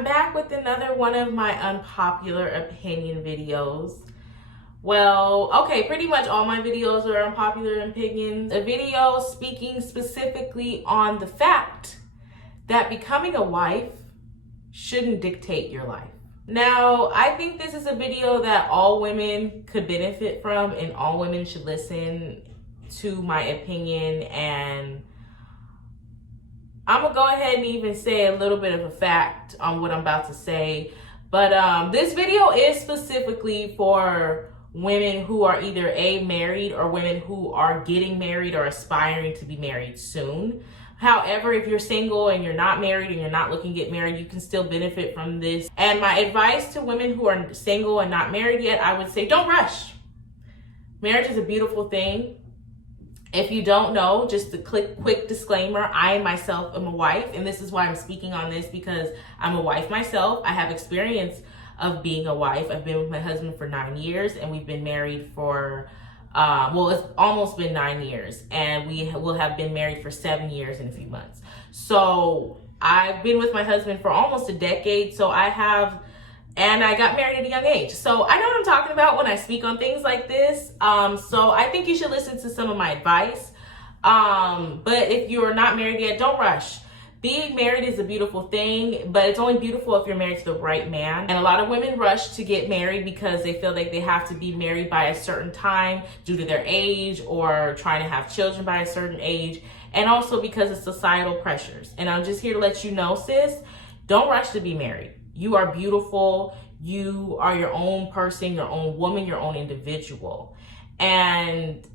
I'm back with another one of my unpopular opinion videos. Well, okay, pretty much all my videos are unpopular opinions. A video speaking specifically on the fact that becoming a wife shouldn't dictate your life. Now, I think this is a video that all women could benefit from, and all women should listen to my opinion. And I'm gonna go ahead and even say a little bit of a fact on what I'm about to say. But this video is specifically for women who are either married or women who are getting married or aspiring to be married soon. However, if you're single and you're not married and you're not looking to get married, you can still benefit from this. And my advice to women who are single and not married yet, I would say don't rush. Marriage is a beautiful thing. If you don't know, just a quick disclaimer, I myself am a wife, and this is why I'm speaking on this, because I'm a wife myself. I have experience of being a wife. I've been with my husband for 9 years, and we've been married for, it's almost been 9 years, and we will have been married for 7 years in a few months. So I've been with my husband for almost a decade, and I got married at a young age. So I know what I'm talking about when I speak on things like this. So I think you should listen to some of my advice. But if you're not married yet, don't rush. Being married is a beautiful thing, but it's only beautiful if you're married to the right man. And a lot of women rush to get married because they feel like they have to be married by a certain time due to their age, or trying to have children by a certain age, and also because of societal pressures. And I'm just here to let you know, sis, don't rush to be married. You are beautiful. You are your own person, your own woman, your own individual. And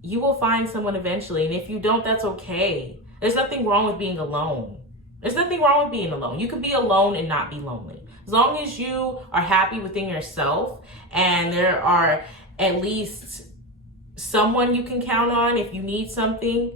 you will find someone eventually. And if you don't, that's okay. There's nothing wrong with being alone. There's nothing wrong with being alone. You can be alone and not be lonely. As long as you are happy within yourself and there are at least someone you can count on if you need something,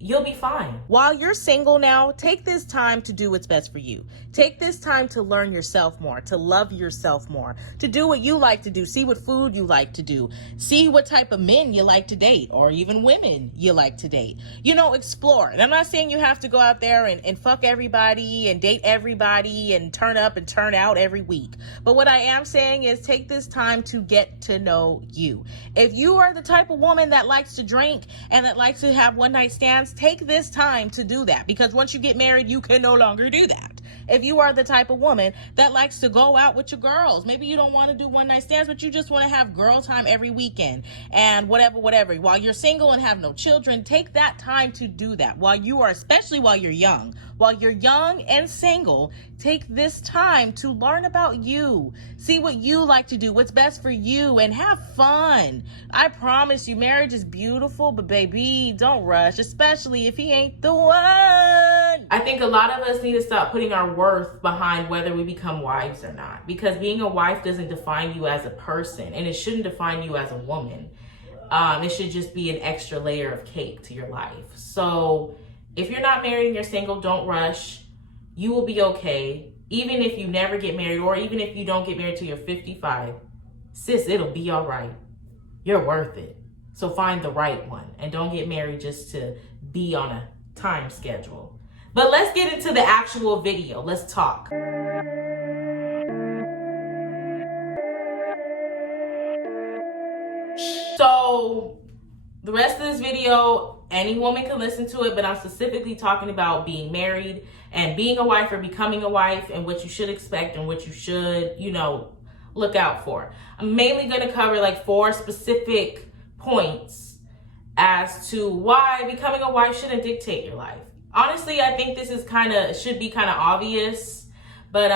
you'll be fine. While you're single now, take this time to do what's best for you. Take this time to learn yourself more, to love yourself more, to do what you like to do, see what food you like to do, see what type of men you like to date, or even women you like to date. You know, explore. And I'm not saying you have to go out there and fuck everybody and date everybody and turn up and turn out every week. But what I am saying is take this time to get to know you. If you are the type of woman that likes to drink and that likes to have one night stands, take this time to do that, because once you get married, you can no longer do that. If you are the type of woman that likes to go out with your girls, maybe you don't want to do one night stands, but you just want to have girl time every weekend and whatever. While you're single and have no children, take that time to do that. Especially while you're young and single, take this time to learn about you, see what you like to do, what's best for you, and have fun. I promise you, marriage is beautiful, but baby, don't rush, especially if he ain't the one. I think a lot of us need to stop putting our worth behind whether we become wives or not, because being a wife doesn't define you as a person, and it shouldn't define you as a woman. It should just be an extra layer of cake to your life. So if you're not married and you're single, don't rush. You will be okay. Even if you never get married, or even if you don't get married till you're 55, sis, it'll be all right. You're worth it. So find the right one, and don't get married just to be on a time schedule. But let's get into the actual video. Let's talk. So the rest of this video, any woman can listen to it, but I'm specifically talking about being married and being a wife or becoming a wife, and what you should expect and what you should, look out for. I'm mainly going to cover like 4 specific points as to why becoming a wife shouldn't dictate your life. Honestly, I think this is should be kind of obvious, but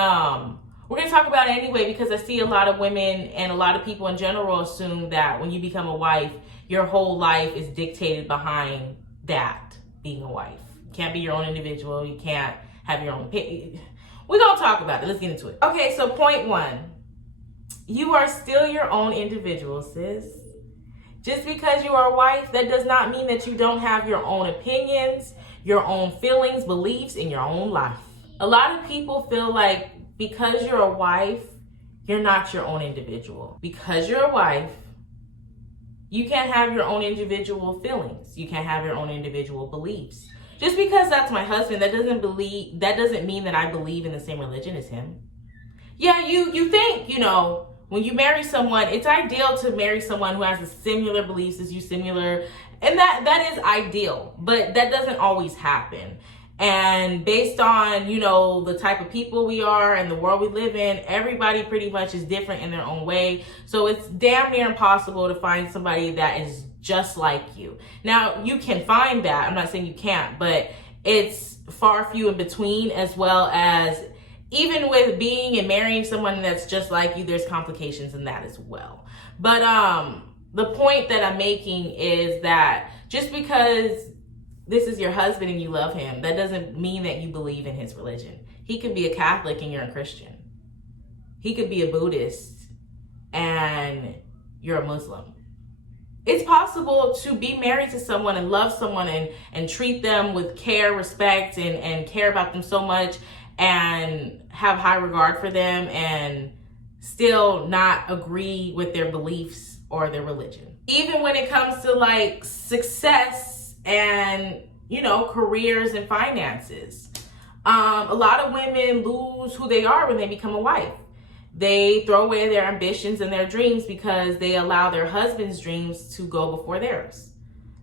we're going to talk about it anyway, because I see a lot of women and a lot of people in general assume that when you become a wife, your whole life is dictated behind that, being a wife. You can't be your own individual. You can't have your own opinion. We're going to talk about it. Let's get into it. Okay, so point 1. You are still your own individual, sis. Just because you are a wife, that does not mean that you don't have your own opinions, your own feelings, beliefs, in your own life. A lot of people feel like because you're a wife, you're not your own individual. Because you're a wife, you can't have your own individual feelings. You can't have your own individual beliefs. Just because that's my husband, that doesn't mean that I believe in the same religion as him. Yeah, you think, when you marry someone, it's ideal to marry someone who has the similar beliefs as you, and that is ideal, but that doesn't always happen. And based on, the type of people we are and the world we live in, everybody pretty much is different in their own way. So it's damn near impossible to find somebody that is just like you. Now, you can find that. I'm not saying you can't, but it's far few in between, as well as even with being and marrying someone that's just like you, there's complications in that as well. But the point that I'm making is that just because this is your husband and you love him, that doesn't mean that you believe in his religion. He could be a Catholic and you're a Christian. He could be a Buddhist and you're a Muslim. It's possible to be married to someone and love someone and treat them with care, respect, and care about them so much and have high regard for them and still not agree with their beliefs or their religion. Even when it comes to like success and, careers and finances. A lot of women lose who they are when they become a wife. They throw away their ambitions and their dreams because they allow their husband's dreams to go before theirs.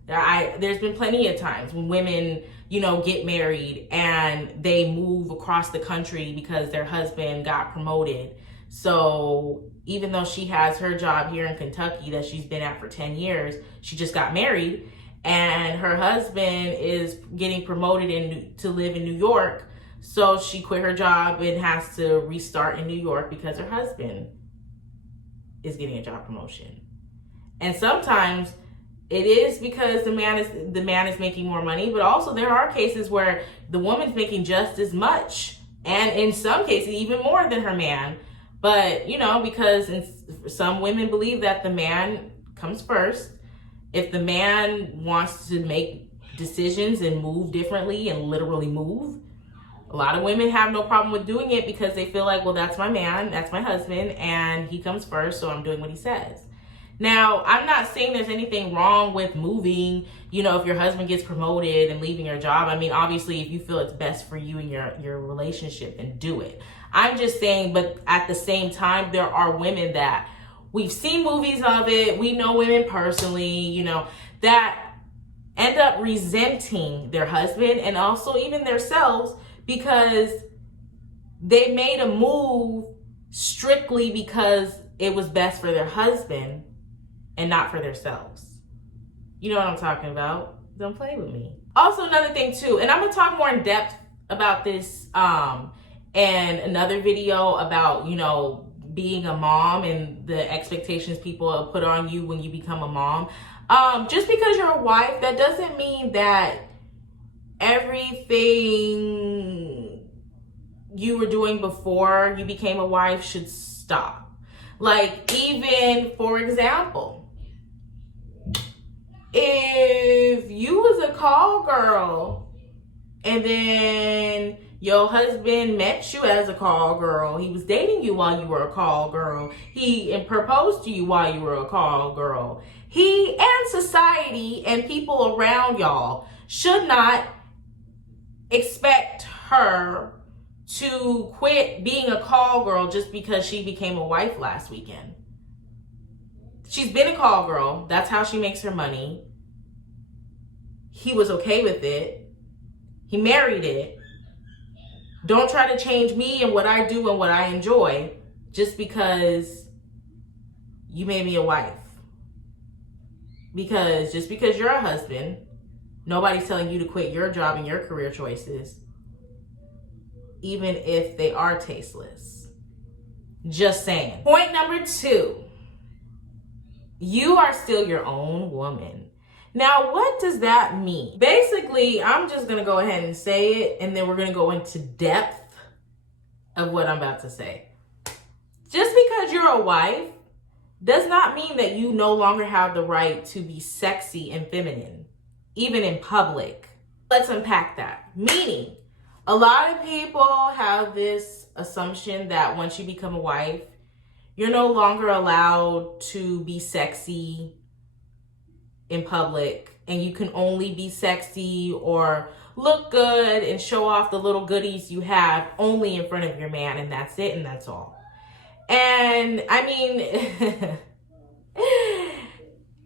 There's been plenty of times when women, get married and they move across the country because their husband got promoted. So even though she has her job here in Kentucky that she's been at for 10 years, she just got married and her husband is getting promoted to live in New York. So she quit her job and has to restart in New York because her husband is getting a job promotion. And sometimes it is because the man is making more money, but also there are cases where the woman's making just as much, and in some cases even more than her man. But because some women believe that the man comes first. If the man wants to make decisions and move differently and literally move, a lot of women have no problem with doing it because they feel like, well, that's my man, that's my husband, and he comes first, so I'm doing what he says. Now, I'm not saying there's anything wrong with moving, if your husband gets promoted and leaving your job. I mean, obviously, if you feel it's best for you and your relationship, then do it. I'm just saying, but at the same time, there are women that we've seen movies of it. We know women personally, that end up resenting their husband and also even themselves because they made a move strictly because it was best for their husband and not for themselves. You know what I'm talking about? Don't play with me. Also, another thing too, and I'm gonna talk more in depth about this in another video about, being a mom and the expectations people put on you when you become a mom. Just because you're a wife, that doesn't mean that everything you were doing before you became a wife should stop. Like, even, for example, if you was a call girl and then your husband met you as a call girl, he was dating you while you were a call girl, he proposed to you while you were a call girl, he and society and people around y'all should not expect her to quit being a call girl just because she became a wife last weekend. She's been a call girl. That's how she makes her money. He was okay with it. He married it. Don't try to change me and what I do and what I enjoy just because you made me a wife. Because just because you're a husband, nobody's telling you to quit your job and your career choices, even if they are tasteless. Just saying. Point number 2. You are still your own woman. Now, what does that mean? Basically, I'm just going to go ahead and say it, and then we're going to go into depth of what I'm about to say. Just because you're a wife does not mean that you no longer have the right to be sexy and feminine, even in public. Let's unpack that. Meaning, a lot of people have this assumption that once you become a wife, you're no longer allowed to be sexy in public, and you can only be sexy or look good and show off the little goodies you have only in front of your man, and that's it and that's all. And I mean,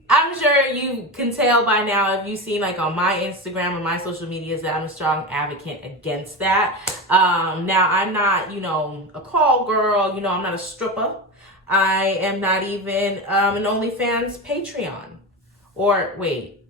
I'm sure you can tell by now, if you've seen like on my Instagram or my social medias, that I'm a strong advocate against that. Now, I'm not, a call girl. I'm not a stripper. I am not even an OnlyFans Patreon. Or wait,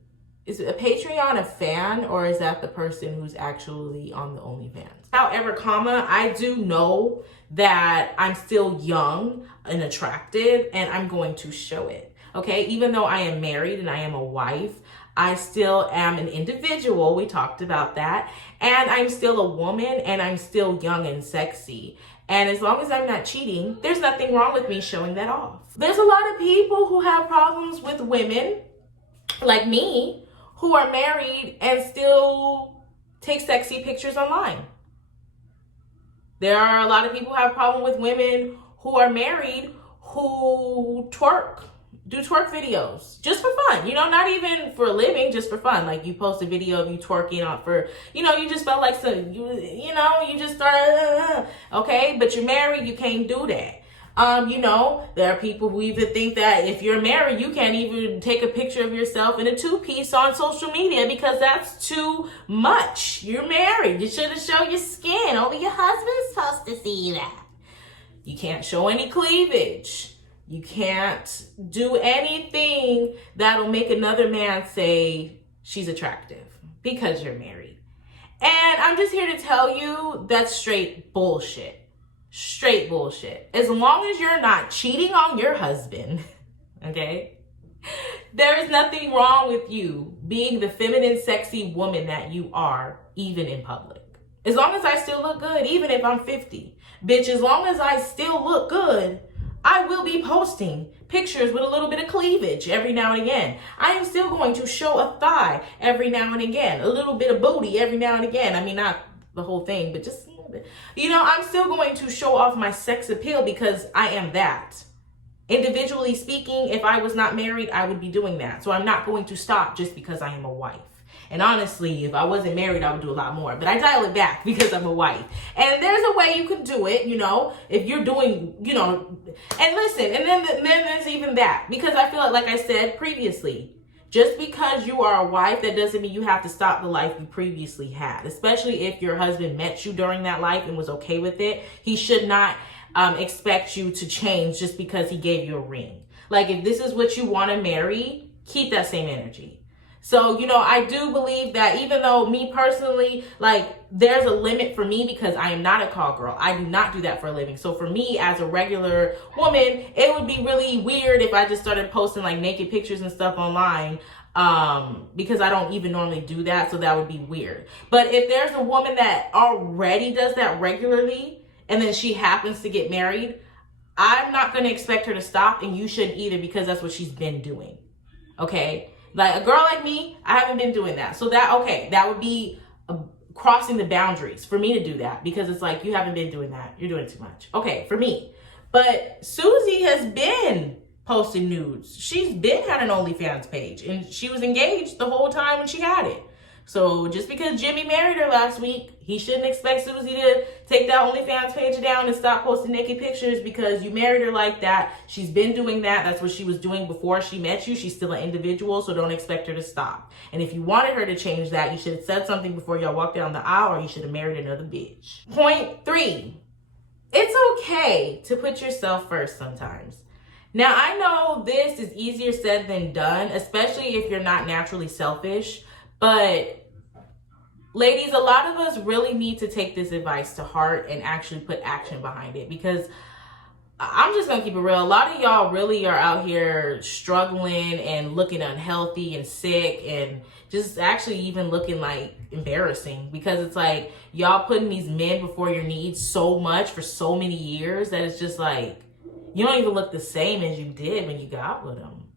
is a Patreon a fan, or is that the person who's actually on the OnlyFans? However, I do know that I'm still young and attractive, and I'm going to show it. Okay, even though I am married and I am a wife, I still am an individual. We talked about that. And I'm still a woman, and I'm still young and sexy. And as long as I'm not cheating, there's nothing wrong with me showing that off. There's a lot of people who have problems with women like me who are married and still take sexy pictures online. There are a lot of people who have a problem with women who are married who do twerk videos just for fun, not even for a living, just for fun. Like, you post a video of you twerking on for, you just felt like you just started, okay, but you're married, you can't do that. There are people who even think that if you're married, you can't even take a picture of yourself in a two-piece on social media because that's too much. You're married. You shouldn't show your skin. Only your husband's supposed to see that. You can't show any cleavage. You can't do anything that'll make another man say she's attractive because you're married. And I'm just here to tell you that's straight bullshit. Straight bullshit. As long as you're not cheating on your husband, okay, there is nothing wrong with you being the feminine, sexy woman that you are, even in public. As long as I still look good, even if I'm 50. Bitch, as long as I still look good, I will be posting pictures with a little bit of cleavage every now and again. I am still going to show a thigh every now and again. A little bit of booty every now and again. I mean, not the whole thing, but just a little bit. I'm still going to show off my sex appeal because I am that. Individually speaking, if I was not married, I would be doing that. So I'm not going to stop just because I am a wife. And honestly, if I wasn't married, I would do a lot more. But I dial it back because I'm a wife. And there's a way you can do it, if you're doing, and listen, and then there's even that. Because I feel like I said previously, just because you are a wife, that doesn't mean you have to stop the life you previously had. Especially if your husband met you during that life and was okay with it. He should not expect you to change just because he gave you a ring. Like, if this is what you want to marry, keep that same energy. So, I do believe that even though me personally, like, there's a limit for me because I am not a call girl. I do not do that for a living. So for me as a regular woman, it would be really weird if I just started posting like naked pictures and stuff online because I don't even normally do that. So that would be weird. But if there's a woman that already does that regularly and then she happens to get married, I'm not going to expect her to stop, and you shouldn't either because that's what she's been doing. Okay? Like, a girl like me, I haven't been doing that. So that would be crossing the boundaries for me to do that because it's like, you haven't been doing that. You're doing too much. Okay, for me. But Susie has been posting nudes. She's been had an OnlyFans page, and she was engaged the whole time when she had it. So just because Jimmy married her last week, he shouldn't expect Susie to take that OnlyFans page down and stop posting naked pictures because you married her like that. She's been doing that. That's what she was doing before she met you. She's still an individual, so don't expect her to stop. And if you wanted her to change that, you should have said something before y'all walked down the aisle, or you should have married another bitch. Point 3. It's okay to put yourself first sometimes. Now, I know this is easier said than done, especially if you're not naturally selfish. But ladies, a lot of us really need to take this advice to heart and actually put action behind it, because I'm just going to keep it real. A lot of y'all really are out here struggling and looking unhealthy and sick and just actually even looking like embarrassing, because it's like y'all putting these men before your needs so much for so many years that it's just like you don't even look the same as you did when you got with them.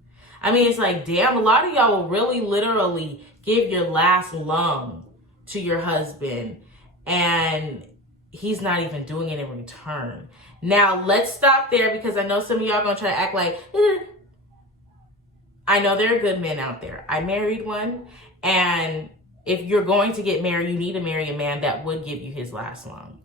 I mean, it's like, damn, a lot of y'all will really literally give your last lung to your husband and he's not even doing it in return. Now, let's stop there, because I know some of y'all are going to try to act like, I know there are good men out there. I married one, and if you're going to get married, you need to marry a man that would give you his last lung.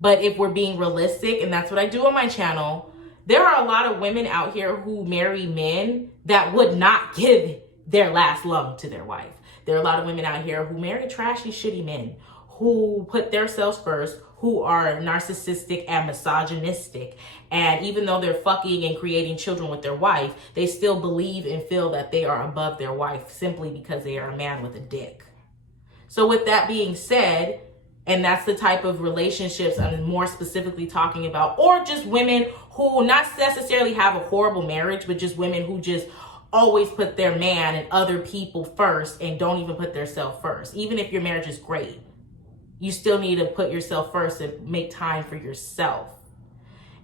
But if we're being realistic, and that's what I do on my channel, there are a lot of women out here who marry men that would not give their last lung to their wife. There are a lot of women out here who marry trashy, shitty men, who put themselves first, who are narcissistic and misogynistic. And even though they're fucking and creating children with their wife, they still believe and feel that they are above their wife simply because they are a man with a dick. So with that being said, and that's the type of relationships I'm more specifically talking about, or just women who not necessarily have a horrible marriage, but just women who just always put their man and other people first and don't even put themselves first. Even if your marriage is great, you still need to put yourself first and make time for yourself.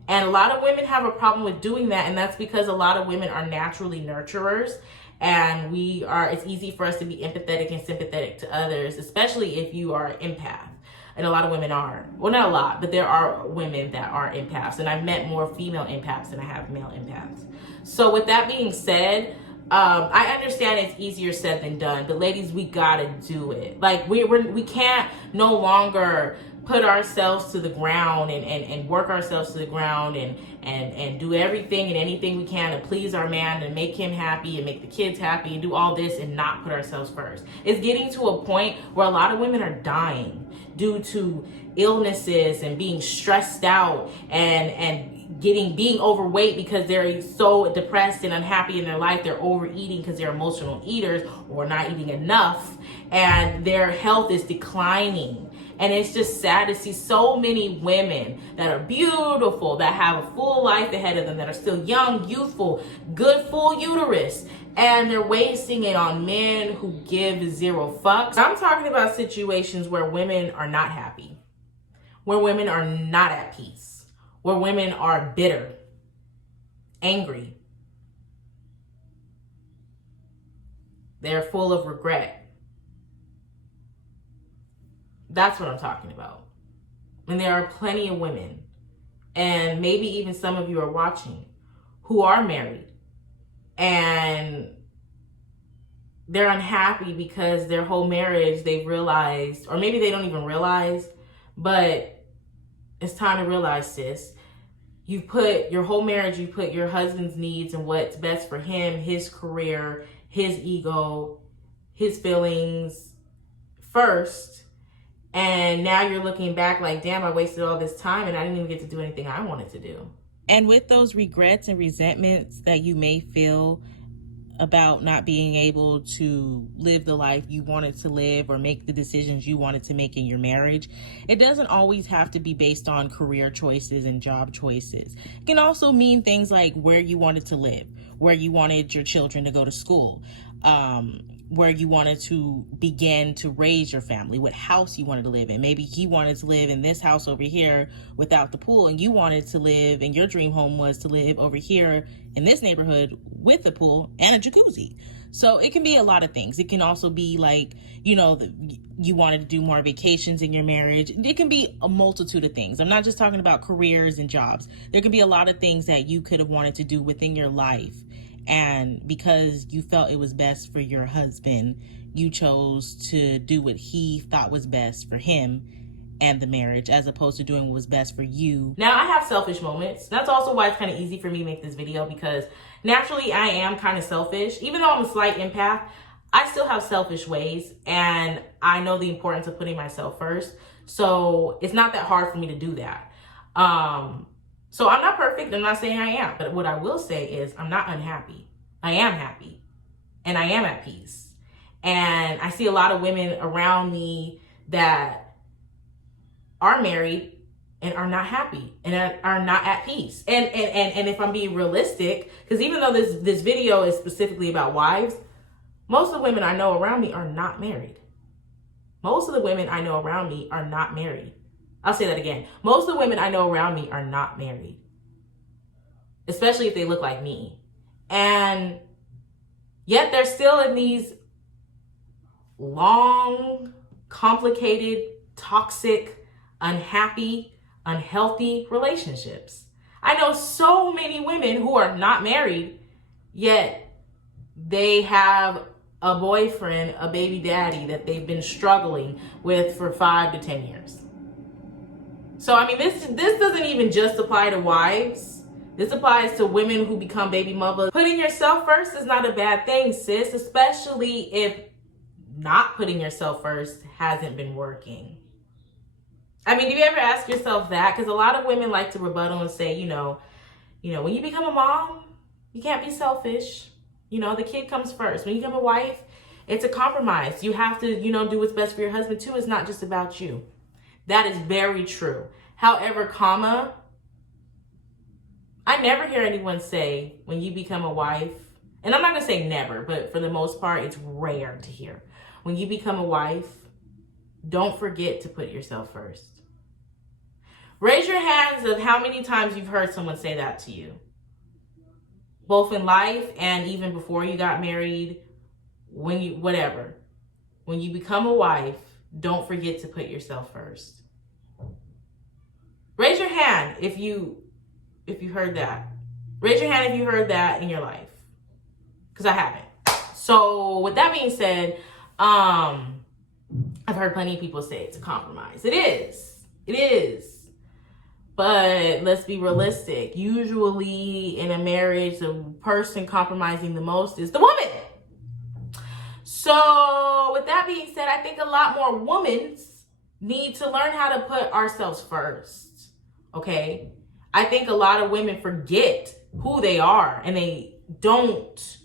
And a lot of women have a problem with doing that, and that's because a lot of women are naturally nurturers, and it's easy for us to be empathetic and sympathetic to others, especially if you are an empath. And a lot of women are. Well, not a lot, but there are women that are empaths. And I've met more female empaths than I have male empaths. So with that being said, I understand it's easier said than done. But ladies, we gotta do it. Like we can't no longer put ourselves to the ground and work ourselves to the ground and do everything and anything we can to please our man and make him happy and make the kids happy and do all this and not put ourselves first. It's getting to a point where a lot of women are dying due to illnesses and being stressed out and being overweight because they're so depressed and unhappy in their life. They're overeating because they're emotional eaters or not eating enough, and their health is declining. And it's just sad to see so many women that are beautiful, that have a full life ahead of them, that are still young, youthful, good, full uterus, and they're wasting it on men who give zero fucks. I'm talking about situations where women are not happy, where women are not at peace, where women are bitter, angry. They're full of regret. That's what I'm talking about. And there are plenty of women, and maybe even some of you are watching, who are married and they're unhappy because their whole marriage they've realized, or maybe they don't even realize, but it's time to realize, sis. You put your whole marriage, you put your husband's needs and what's best for him, his career, his ego, his feelings first. And now you're looking back like, damn, I wasted all this time and I didn't even get to do anything I wanted to do. And with those regrets and resentments that you may feel about not being able to live the life you wanted to live or make the decisions you wanted to make in your marriage, it doesn't always have to be based on career choices and job choices. It can also mean things like where you wanted to live, where you wanted your children to go to school, where you wanted to begin to raise your family, what house you wanted to live in. Maybe he wanted to live in this house over here without the pool, and you wanted to live, and your dream home was to live over here in this neighborhood with a pool and a jacuzzi. So it can be a lot of things. It can also be like, you wanted to do more vacations in your marriage. It can be a multitude of things. I'm not just talking about careers and jobs. There can be a lot of things that you could have wanted to do within your life. And because you felt it was best for your husband, you chose to do what he thought was best for him and the marriage, as opposed to doing what was best for you. Now, I have selfish moments. That's also why it's kind of easy for me to make this video, because naturally I am kind of selfish. Even though I'm a slight empath, I still have selfish ways, and I know the importance of putting myself first. So it's not that hard for me to do that. So I'm not perfect. I'm not saying I am. But what I will say is I'm not unhappy. I am happy. And I am at peace. And I see a lot of women around me that are married and are not happy and are not at peace. And if I'm being realistic, because even though this video is specifically about wives, most of the women I know around me are not married. Most of the women I know around me are not married. I'll say that again. Most of the women I know around me are not married, especially if they look like me. And yet they're still in these long, complicated, toxic, unhappy, unhealthy relationships. I know so many women who are not married, yet they have a boyfriend, a baby daddy that they've been struggling with for 5 to 10 years. So, I mean, this doesn't even just apply to wives. This applies to women who become baby mothers. Putting yourself first is not a bad thing, sis, especially if not putting yourself first hasn't been working. I mean, do you ever ask yourself that? Because a lot of women like to rebuttal and say, when you become a mom, you can't be selfish. The kid comes first. When you become a wife, it's a compromise. You have to, do what's best for your husband too. It's not just about you. That is very true. However, I never hear anyone say when you become a wife, and I'm not going to say never, but for the most part, it's rare to hear. When you become a wife, don't forget to put yourself first. Raise your hands of how many times you've heard someone say that to you. Both in life and even before you got married, whatever. When you become a wife, don't forget to put yourself first. Raise your hand if you heard that. Raise your hand if you heard that in your life. Because I haven't. So with that being said, I've heard plenty of people say it's a compromise. It is. But let's be realistic. Usually in a marriage, the person compromising the most is the woman. So with that being said, I think a lot more women need to learn how to put ourselves first. Okay? I think a lot of women forget who they are and they don't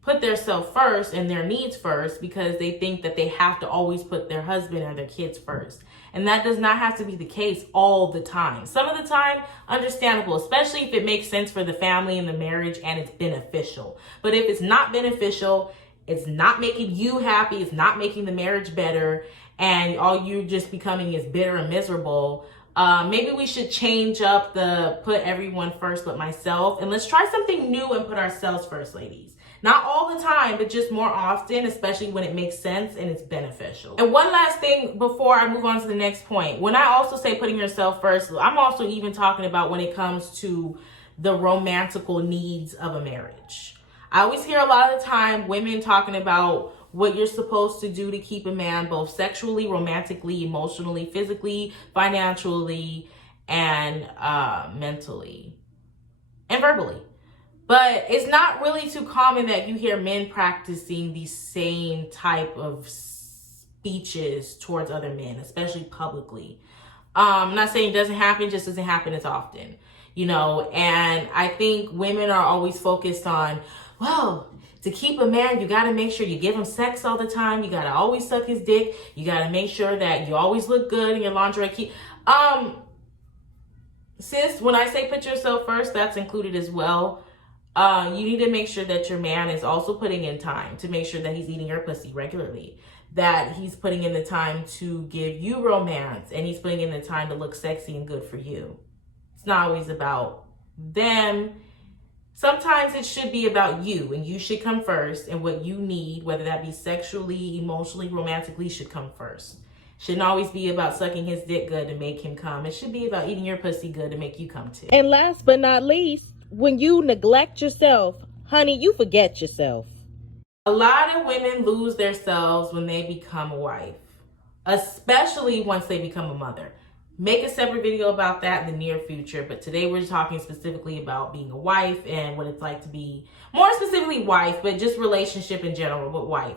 put themselves first and their needs first because they think that they have to always put their husband or their kids first. And that does not have to be the case all the time. Some of the time, understandable, especially if it makes sense for the family and the marriage and it's beneficial. But if it's not beneficial, it's not making you happy, it's not making the marriage better, and all you're just becoming is bitter and miserable, maybe we should change up the put everyone first but myself, and let's try something new and put ourselves first, ladies. Not all the time, but just more often, especially when it makes sense and it's beneficial. And one last thing before I move on to the next point. When I also say putting yourself first, I'm also even talking about when it comes to the romantical needs of a marriage. I always hear a lot of the time women talking about what you're supposed to do to keep a man both sexually, romantically, emotionally, physically, financially, and mentally, and verbally. But it's not really too common that you hear men practicing these same type of speeches towards other men, especially publicly. I'm not saying it doesn't happen, just doesn't happen as often, and I think women are always focused on, well, to keep a man, you got to make sure you give him sex all the time. You got to always suck his dick. You got to make sure that you always look good in your lingerie. Sis, when I say put yourself first, that's included as well. You need to make sure that your man is also putting in time to make sure that he's eating your pussy regularly, that he's putting in the time to give you romance, and he's putting in the time to look sexy and good for you. It's not always about them. Sometimes it should be about you, and you should come first, and what you need, whether that be sexually, emotionally, romantically, should come first. Shouldn't always be about sucking his dick good to make him come. It should be about eating your pussy good to make you come too. And last but not least, when you neglect yourself, honey, you forget yourself. A lot of women lose themselves when they become a wife, especially once they become a mother. Make a separate video about that in the near future, but today we're talking specifically about being a wife and what it's like to be, more specifically wife, but just relationship in general, but wife.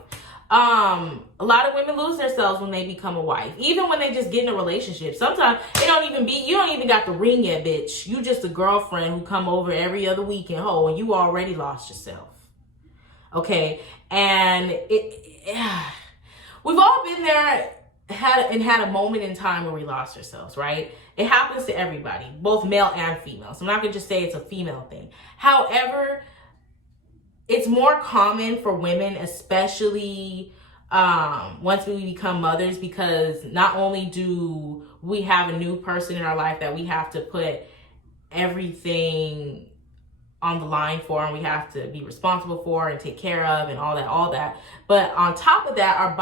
A lot of women lose themselves when they become a wife, even when they just get in a relationship. Sometimes you don't even got the ring yet, bitch. You just a girlfriend who come over every other weekend, and you already lost yourself. Okay, and we've all been there, had a moment in time where we lost ourselves, right? It happens to everybody, both male and female. So I'm not gonna just say it's a female thing. However, it's more common for women, especially once we become mothers, because not only do we have a new person in our life that we have to put everything on the line for, and we have to be responsible for and take care of and all that, but on top of that, our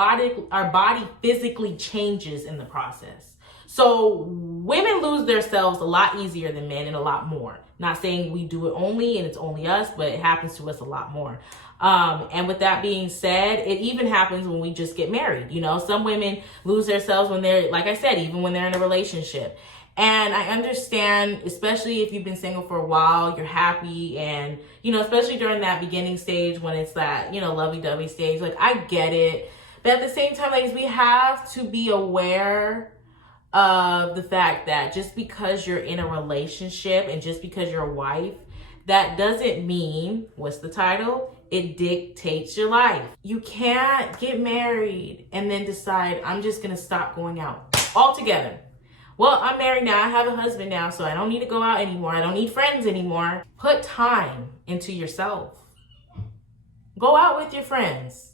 body physically changes in the process. So women lose themselves a lot easier than men and a lot more. Not saying we do it only and it's only us, but it happens to us a lot more. And with that being said, it even happens when we just get married. You know, some women lose themselves when they're, like I said, even when they're in a relationship. And I understand, especially if you've been single for a while, you're happy, and, you know, especially during that beginning stage when it's that, you know, lovey-dovey stage, like, I get it. But at the same time, ladies, we have to be aware of the fact that just because you're in a relationship and just because you're a wife, that doesn't mean, what's the title? It dictates your life. You can't get married and then decide, I'm just gonna stop going out altogether. Well, I'm married now, I have a husband now, so I don't need to go out anymore. I don't need friends anymore. Put time into yourself. Go out with your friends.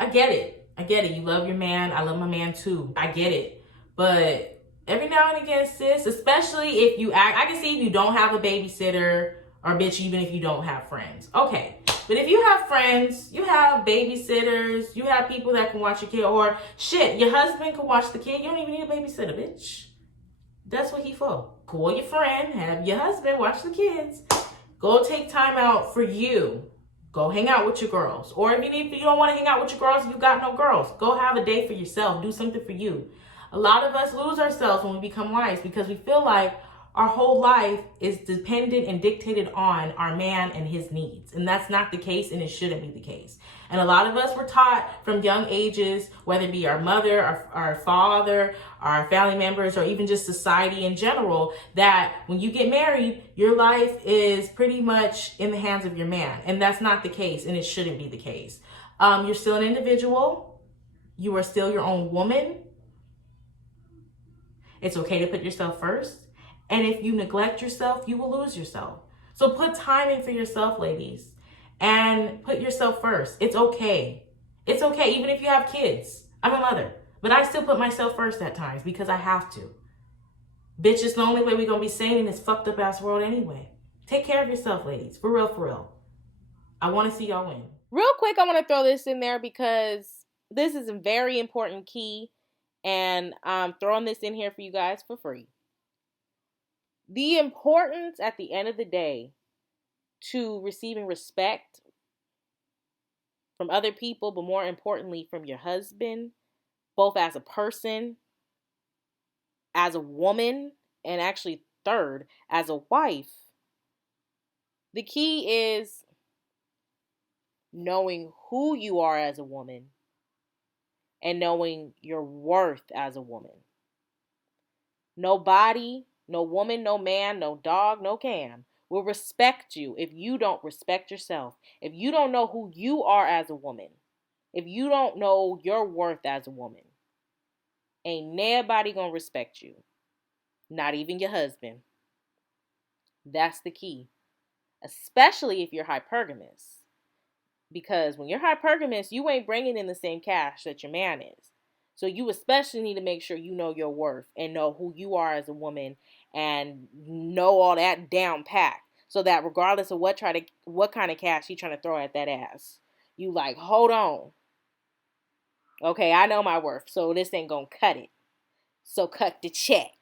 I get it. You love your man. I love my man too. I get it. But every now and again, sis, especially if you act, I can see if you don't have a babysitter, or bitch, even if you don't have friends. Okay. But if you have friends, you have babysitters, you have people that can watch your kid, or shit, your husband can watch the kid. You don't even need a babysitter, bitch. That's what he for. Call your friend, have your husband watch the kids. Go take time out for you. Go hang out with your girls. Or if you don't want to hang out with your girls, you got no girls, go have a day for yourself. Do something for you. A lot of us lose ourselves when we become wives because we feel like our whole life is dependent and dictated on our man and his needs. And that's not the case, and it shouldn't be the case. And a lot of us were taught from young ages, whether it be our mother, our father, our family members, or even just society in general, that when you get married, your life is pretty much in the hands of your man. And that's not the case, and it shouldn't be the case. You're still an individual. You are still your own woman. It's okay to put yourself first. And if you neglect yourself, you will lose yourself. So put time in for yourself, ladies, and put yourself first. It's okay. It's okay, even if you have kids. I'm a mother, but I still put myself first at times because I have to. Bitch, it's the only way we're going to be sane in this fucked up ass world anyway. Take care of yourself, ladies. For real, for real. I want to see y'all win. Real quick, I want to throw this in there because this is a very important key, and I'm throwing this in here for you guys for free. The importance at the end of the day to receiving respect from other people, but more importantly from your husband, both as a person, as a woman, and actually third, as a wife. The key is knowing who you are as a woman and knowing your worth as a woman. Nobody, no woman, no man, no dog, no can will respect you if you don't respect yourself. If you don't know who you are as a woman. If you don't know your worth as a woman. Ain't nobody gonna respect you. Not even your husband. That's the key. Especially if you're hypergamous. Because when you're hypergamous, you ain't bringing in the same cash that your man is. So you especially need to make sure you know your worth and know who you are as a woman and know all that down pat. So that regardless of what kind of cash he trying to throw at that ass, you like, hold on. Okay, I know my worth, so this ain't gonna cut it. So cut the check.